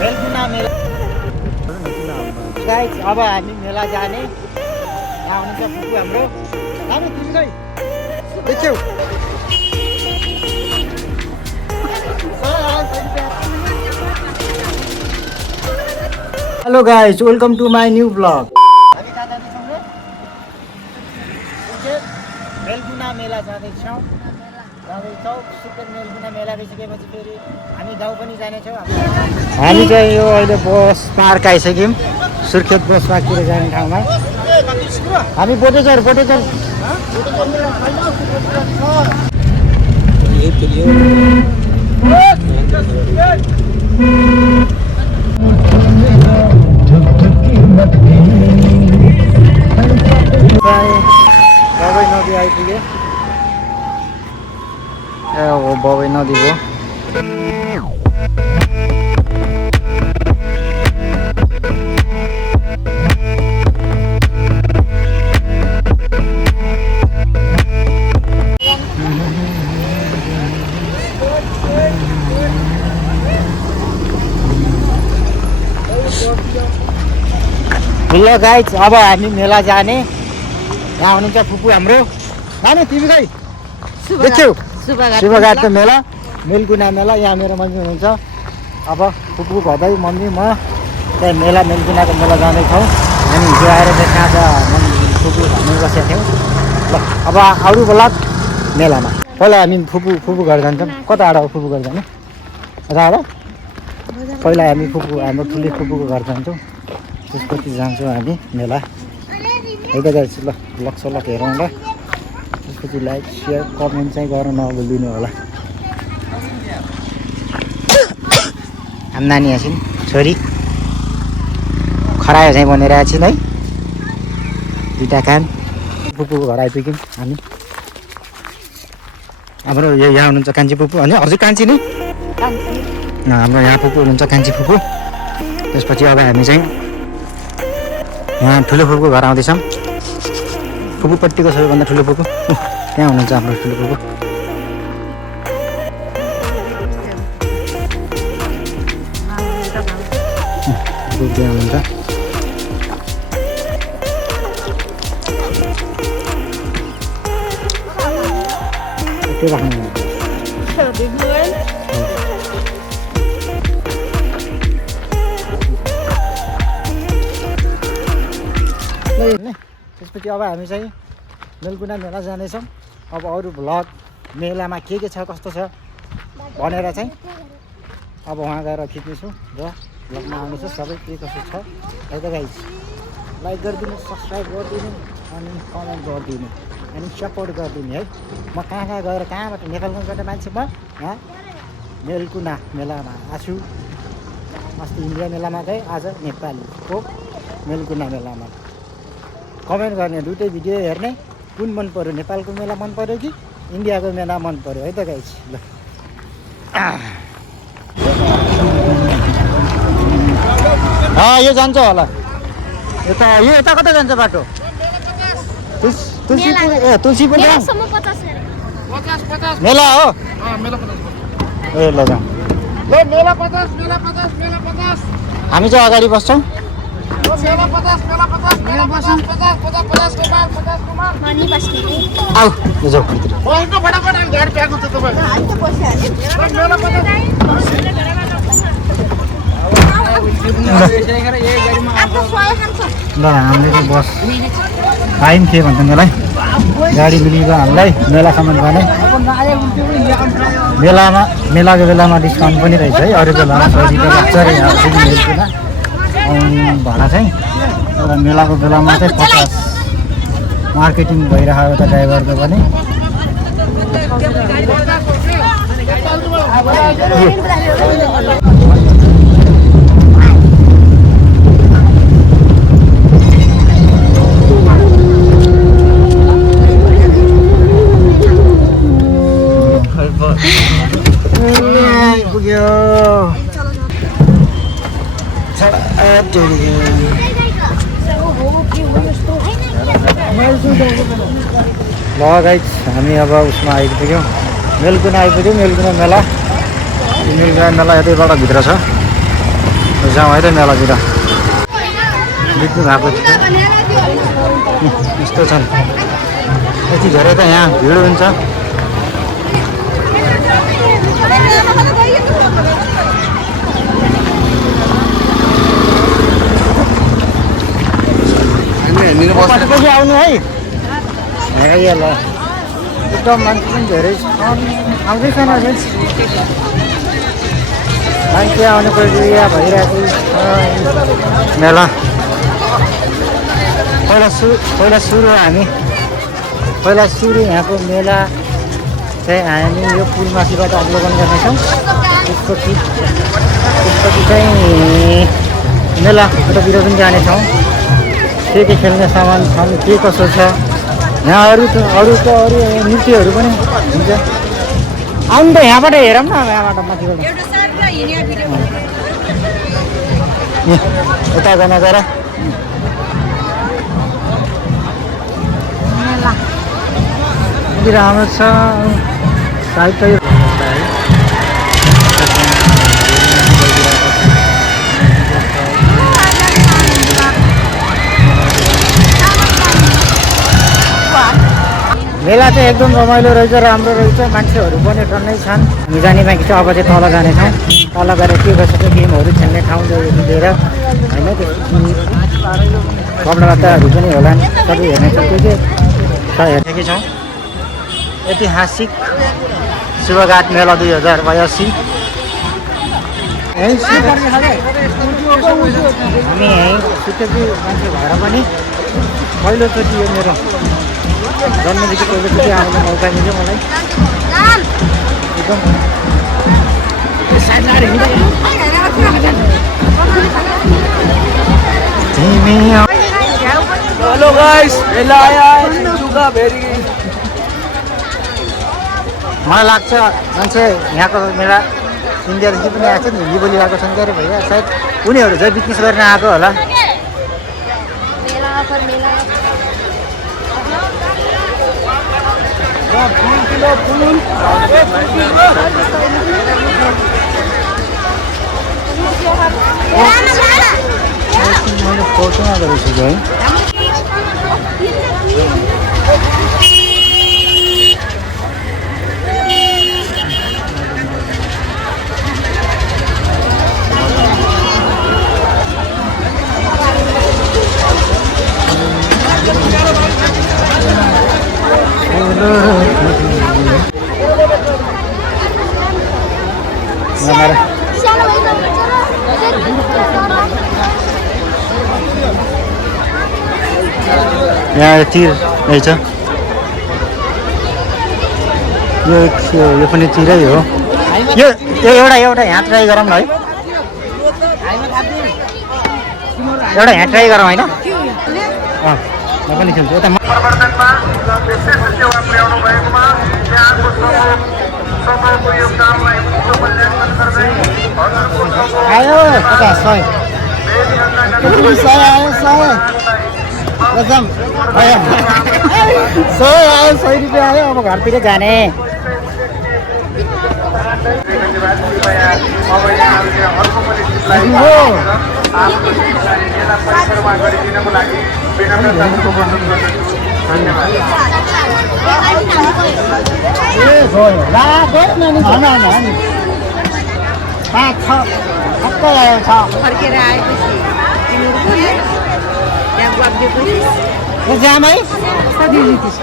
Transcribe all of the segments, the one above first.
मेलकुना मेला गाइस, अब हामी मेला जाने। यहाँ हुनुहुन्छ फुपू हाम्रो। जानु तिमी खै देखियौ। Hello guys, welcome to my new blog. हामी कहाँ जाँदैछौँ रे? मेलकुना मेला जाँदैछौँ। सुर्खेत मेलकुना मेला गइसकेपछि फेरि हामी गाउँ पनि जानेछौँ। हामी चाहिँ यो अहिले बस पार्क आइसक्यौँ, सुर्खेत बस पार्कतिर जाने ठाउँमा। हामी बोटेचर बबै नदी आइपुगे। हो बबै नदी हो। ल गाइस, अब हामी मेला जाने। यहाँ हुनुहुन्छ फुपू हाम्रो। जाने तिमी खै देखियौ। शुभघाटको मेला, मेलकुना मेला। यहाँ मेरो मम्मी हुनुहुन्छ। अब फुपू भदै मम्मी म त्यहाँ मेला, मेलकुनाको मेला जाँदैछौँ। हामी हिजो आएर चाहिँ कहाँ फुपू हामी बसेका थियौँ। ल अब अरू बेला मेलामा पहिला हामी फुपू घर जान्छौँ। कता टाढा हो फुपू घर जाने? टाढा। पहिला हामी हाम्रो ठुलो फुपूको घर जान्छौँ, त्यसपछि जान्छौँ हामी मेला। है त गाइस, ल लक हेरौँ ल। त्यसपछि लाइक सेयर कमेन्ट चाहिँ गर्न नभुलिदिनु होला। हामी नानी आइसिन्, छोरी खरायो चाहिँ भनेर आइसिन् है। दुइटा कान। फुपूको घर आइपुग्यौँ हामी। हाम्रो यहाँ हुनुहुन्छ कान्छी फुपू। होइन हजुर कान्छी नि हाम्रो यहाँ फुपू हुनुहुन्छ, कान्छी फुपू। त्यसपछि अब हामी चाहिँ यहाँ ठुलो फुपूको घर आउँदैछौँ। फुपूपट्टिको सबैभन्दा ठुलो फुपू त्यहाँ हुनुहुन्छ हाम्रो ठुलो फुपू। त्यहाँ हुनुहुन्छ। त्यो राख्नु त्यसपछि अब हामी चाहिँ मेलकुना मेला जानेछौँ। अब अरू भ्लग मेलामा के छ कस्तो छ भनेर चाहिँ अब वहाँ गएर खिच्नेछु र भ्लगमा आउनेछु सबै के कसो छ। है त गाइस, लाइक गरिदिनु, सब्सक्राइब गरिदिनु अनि कमेन्ट गरिदिनु अनि सपोर्ट गरिदिनु है। म कहाँ गएर कहाँबाट नेपालगञ्जबाट मान्छे म यहाँ मेलकुना मेलामा आएको छु। अस्ति इन्डिया मेलामा गएँ, आज नेपालीको मेलकुना मेलामा। कमेन्ट गर्ने, दुइटै भिडियो हेर्ने, कुन मन पऱ्यो, नेपालको मेला मन पऱ्यो कि इन्डियाको मेला मन पऱ्यो। है त गाइस, ल यो जान्छ होला। यता कता जान्छ बाटो? तुलसीपुर मेला हो। ए ल जाउँ। हामी चाहिँ अगाडि बस्छौँ। आऊ जाऊ। ल हामीले चाहिँ बस टाइम के भन्छ मलाई गाडी मिलेको हामीलाई मेलासम्म जाने। मेलाको बेलामा डिस्काउन्ट पनि रहेछ है। अरू बेलामा सजिलो लाग्छ अरे मेलकुना भाडा चाहिँ। तर मेलाको बेलामा चाहिँ 50 मार्केटिङ भइरहेको त ड्राइभरको पनि। पुग्यो ल गाइस, हामी अब उसमा आइपुग्यौँ, मेलकुना आइपुग्यौँ। मेलकुना मेला यतैबाट भित्र छ। जाउँ है त मेलातिर बित्नु भएको थियो यस्तो छन् यति धेरै त यहाँ भिड हुन्छ आउनु है ल एकदम मान्छे पनि धेरै आउँदैछन् मान्छे आउने प्रक्रिया भइरहेको मेला पहिला सुरु यहाँको मेला चाहिँ हामी यो पुलमाथिबाट अवलोकन गर्नेछौँ त्यसपछि चाहिँ मेलाबाटतिर पनि जानेछौँ के खेल्ने सामान छन् के कसो छ यहाँ अरू नृत्यहरू पनि हुन्छ आउनु त यहाँबाट हेरौँ न यहाँबाट माथिबाट उता गर्न गएर राम्रो छ सायद मेला चाहिँ एकदम रमाइलो रहेछ राम्रो रहेछ मान्छेहरू पनि टन्नै छन् हामी जाने बाँकी चाहिँ अब चाहिँ तल जानेछौँ तल गएर के गर्छ गेमहरू खेल्ने ठाउँदेखि लिएर होइन कपडाहरू पनि होला सबै हेर्ने छ के हेर्नेकै छौँ ऐतिहासिक शिवघाट मेला 2082 हामी यहीँ सुतेको मान्छे भएर पनि पहिलोचोटि यो मेरो जन्मदेखि पहिलोचोटि आउने मौका मिल्यो मलाई हेलो गाइस मेला आया है चुका भेरी मलाई लाग्छ मान्छे यहाँको मेला इन्डियादेखि पनि आएको छ नि हिन्दी बोली आएको छन् क्यारे भैया सायद उनीहरू चाहिँ बिजनेस गर्न आएको होला मैले फोटोमा गरेको छु है यहाँ तीर रहेछ यो पनि तिरै हो यो एउटा यहाँ ट्राई गरौँ न है एउटा यहाँ ट्राई गरौँ होइन म पनि खेल्छु यता आयो 50 100 आयो 100 100 रुपियाँ आयो अब घरतिर जाने जाम है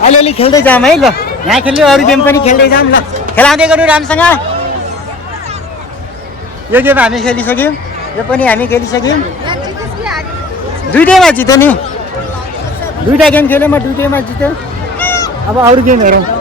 अलिअलि खेल्दै जाम है ल यहाँ खेल्यो अरू गेम पनि खेल्दै जाम ल खेलाउँदै गर्नु राम्रोसँग यो गेम हामी खेलिसक्यौँ यो पनि हामी खेलिसक्यौँ दुईटैमा जित्यो नि दुईटा गेम खेलेँ म दुईटैमा जितेँ अब अरू गेम हेरौँ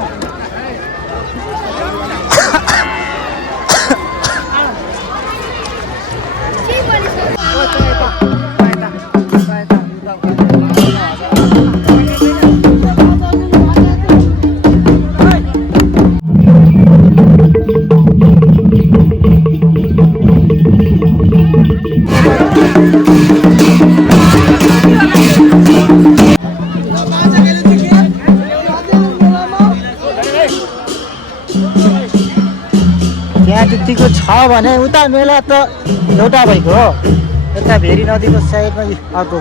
त्यहाँ त्यतिको छ भने उता मेला त एउटा भएको हो यता भेरी नदीको साइडमा अर्को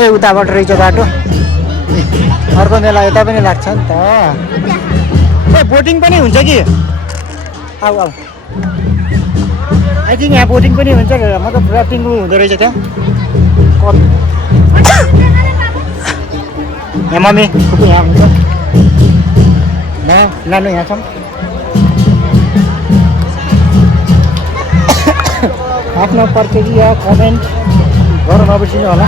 ए उताबाट रहेछ बाटो अर्को मेला यता पनि लाग्छ नि त ए बोटिङ पनि हुन्छ कि आऊ आऊ आई थिङ्क यहाँ बोटिङ पनि हुन्छ मतलब राफ्टिङ हुँदो रहेछ त्यहाँ यहाँ मम्मी कुकुर यहाँ हुन्छ नानु यहाँ छौँ आफ्नो प्रतिक्रिया कमेन्ट गर्न नबिर्सिनु होला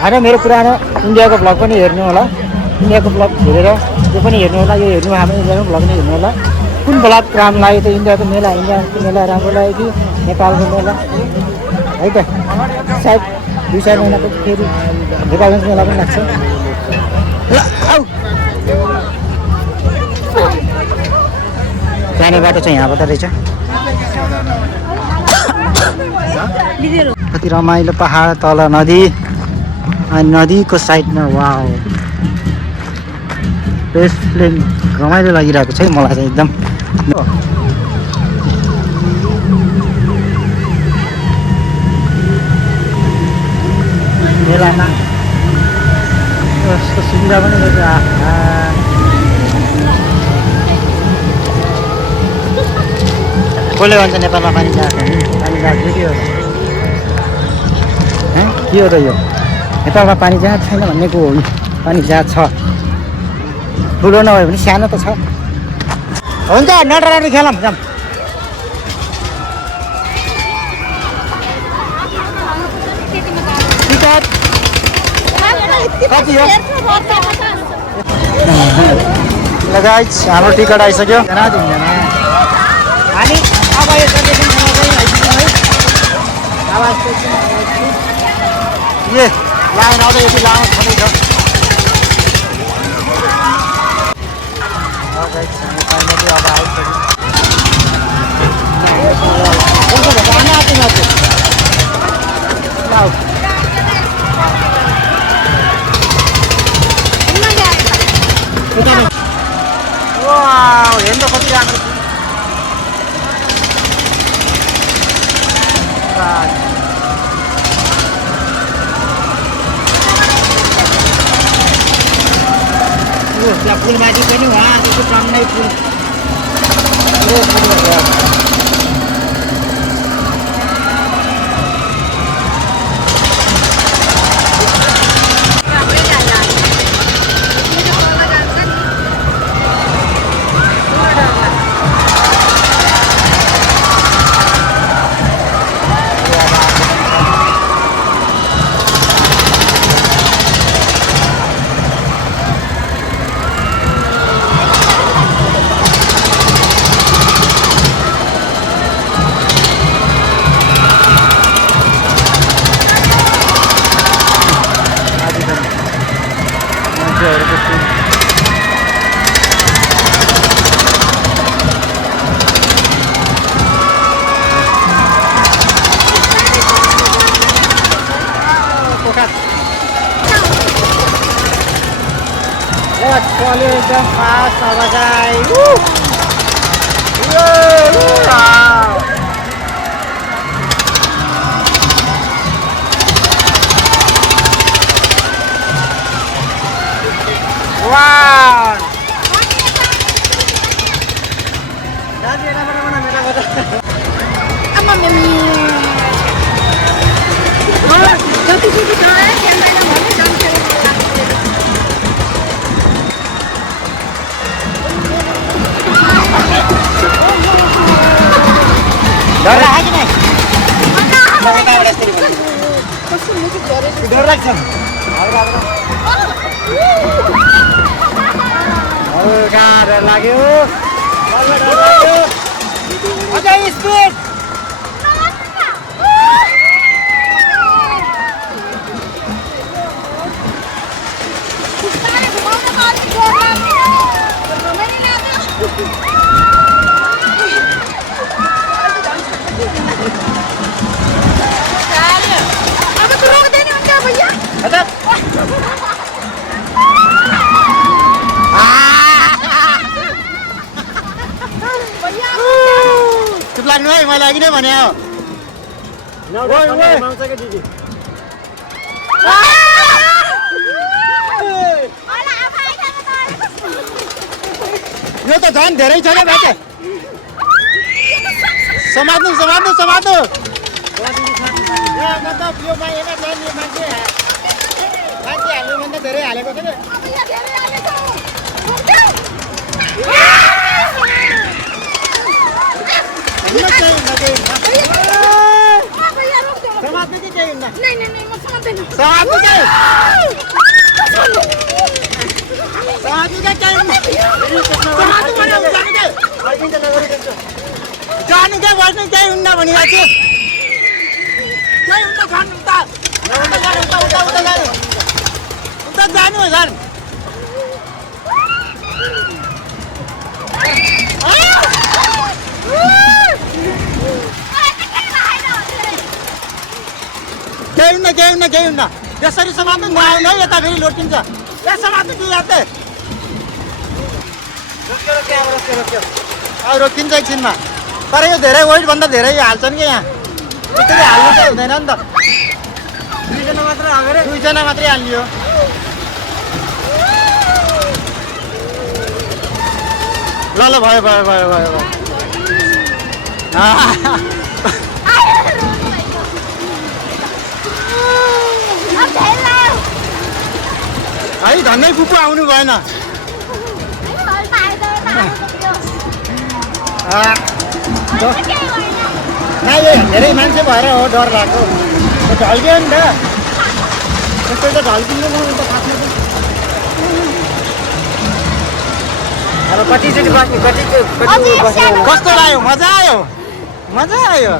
होइन मेरो पुरानो इन्डियाको भ्लग पनि हेर्नु होला इन्डियाको भ्लग हेरेर त्यो पनि हेर्नु होला यो हेर्नु हाम्रो इन्डियाको भ्लग नै हेर्नु होला कुन भ्लग राम्रो लाग्यो त इन्डियाको मेला राम्रो लाग्यो कि नेपालको मेला है त सायद 2-4 महिनाको फेरि नेपालगञ्ज मेला पनि लाग्छ जाने बाटो चाहिँ यहाँबाट रहेछ कति रमाइलो पहाड तल नदी अनि नदीको साइडमा वाउ बेसले रमाइलो लागिरहेको छ है मलाई चाहिँ एकदम मेलामा यस्तो सुविधा पनि रहेछ कसले भन्छ नेपालमा पानी गएको पानी गएको के हो के हो त यो नेपालमा पानी जहाँ छैन भन्नेको हो पानी जहाँ छ ठुलो नभए पनि सानो त छ हुन्छ नडराउनु खेलौँ जाऊँ टिकट कति हो ल गाइस हाम्रो टिकट आइसक्यो हामी अब यसरी आवाज ए लाइन आउँदा यति लामो छँदैछ अब आइसक्यो हेर्नु कति राम्रो फुलबाजी पनि उहाँ त्यो टन्नै फुल चल्यो एकदम फास्ट अब चाहिँ डर लाग्छ कि नहीं? डर लाग्छ गाह्रो लाग्यो अझै स्पिड झर्नु है मैले अघि नै भने हो यो त झन् धेरै छ क्या बाटे समात्नु समात्नु समात्नु मतलब यो मान्छेमा जाने मान्छे हाल्नुभन्दा धेरै हालेको छ समात्नु कि केही हुन्न समात्नु के जानु क्या बस्नु केही हुन्न भनिरहेको छु केही हुन्छ जानु उता जानु हो झन् केही हुन्न त्यसरी समात्नु नआउनु है यता फेरि लोटिन्छ यहाँ समात्नु कि याद रोकिन्छ एकछिनमा तर यो धेरै वेटभन्दा धेरै हाल्छन् कि यहाँ त्यसरी हाल्नु चाहिँ हुँदैन नि त दुईजना मात्रै हालियो ल भयो है धन्नै फुपू आउनु भएन धेरै मान्छे भएर हो डर लाग्यो ढल्कियो नि त त्यस्तै त ढल्किनु त खासमा अब कतिचोटि बस्ने कस्तो लाग्यो मजा आयो